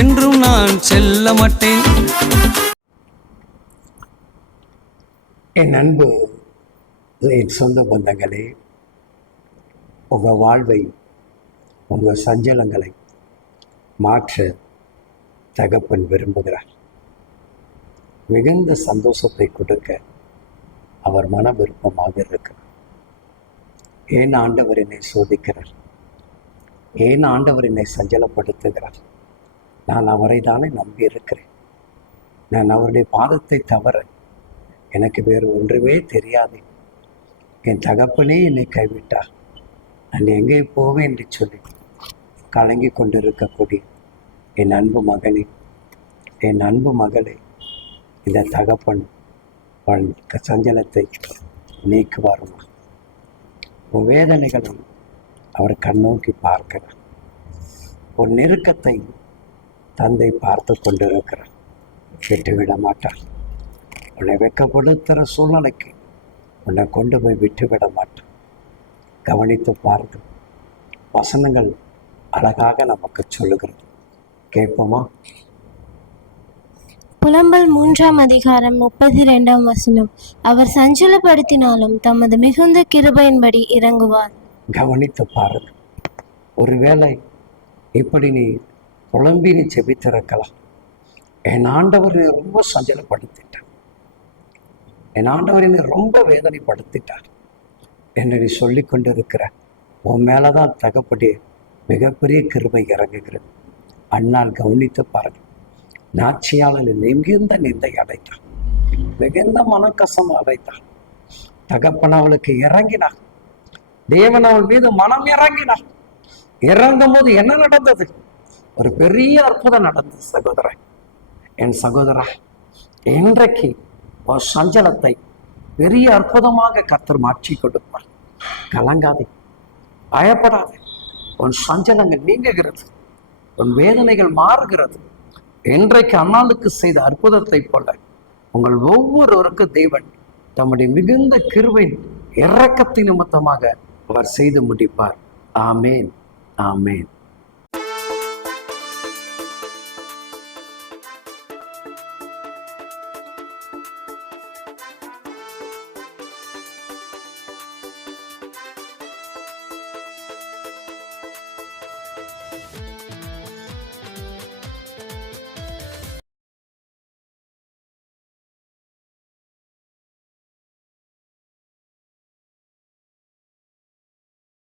என்றும் நான் செல்ல மாட்டேன். என் அன்பு என் சொந்த பந்தங்களே, உங்கள் வாழ்வை, உங்கள் சஞ்சலங்களை மாற்ற தகப்பன் விரும்புகிறார். மிகுந்த சந்தோஷத்தை கொடுக்க அவர் மன விருப்பமாக இருக்கிறார். ஏன் ஆண்டவர் என்னை சோதிக்கிறார்? ஏன் ஆண்டவர் என்னை சஞ்சலப்படுத்துகிறார்? நான் அவரை தானே நம்பி இருக்கிறேன். நான் அவருடைய பாதத்தை தவிர எனக்கு வேறு ஒன்றுமே தெரியாது. என் தகப்பனே என்னை கைவிட்டார், நான் எங்கே போவேன் என்று சொல்லி கலங்கி கொண்டிருக்கக்கூடிய என் அன்பு மகனே, என் அன்பு மகளே, இந்த தகப்பன் சஞ்சலத்தை நீக்குவாருமா. உன் வேதனைகளை அவர் கண்ணோக்கி பார்க்கிறார். உன் நெருக்கத்தை தந்தை பார்த்து கொண்டிருக்கிறார். விட்டுவிட மாட்டார். உன்னை வெட்கப்படுத்துகிற சூழ்நிலைக்கு உன்னை கொண்டு போய் விட்டுவிட மாட்டார். கவனித்து பாருங்கள். வசனங்கள் அழகாக நமக்கு சொல்லுகிறது. கேட்போமா? புலம்பல் 3ஆம் அதிகாரம் 32ஆம் வசனம். அவர் சஞ்சலப்படுத்தினாலும் தமது மிகுந்த கிருபையின்படி இறங்குவார். கவனித்து பாருங்கள். ஒருவேளை இப்படி நீ புலம்பி நீ செபித்திருக்கலாம். என் ஆண்டவர் என்னை ரொம்ப சஞ்சலப்படுத்திட்டார், என் ஆண்டவர் என்னை ரொம்ப வேதனைப்படுத்திட்டார் என்று நீ சொல்லி கொண்டிருக்கிற உன் மேலதான் தகப்படி மிகப்பெரிய கிருபை இறங்குகிறது. அண்ணால் கவனித்து பாருங்கள். நாச்சியாளர் மிகுந்த நிந்தை அடைத்தார், மிகுந்த மனக்கசம் அடைத்தார். தகப்பன் அவளுக்கு இறங்கினார். தேவன் அவள் மீது மனம் இறங்கினார். இறங்கும் போது என்ன நடந்தது? ஒரு பெரிய அற்புதம் நடந்தது. சகோதரன், என் சகோதரா, இன்றைக்கு ஒரு சஞ்சலத்தை பெரிய அற்புதமாக கர்த்தர் மாற்றி கொடுப்பார். கலங்காதே, பயப்படாதே. உன் சஞ்சலங்கள் நீங்குகிறது, உன் வேதனைகள் மாறுகிறது. இன்றைக்கு அண்ணாளுக்கு செய்த அற்புதத்தை போல உங்கள் ஒவ்வொருவருக்கும் தேவன் தம்முடைய மிகுந்த கிருபை இரக்கத்தின் நிமித்தமாக அவர் செய்து முடிப்பார். ஆமேன், ஆமேன்.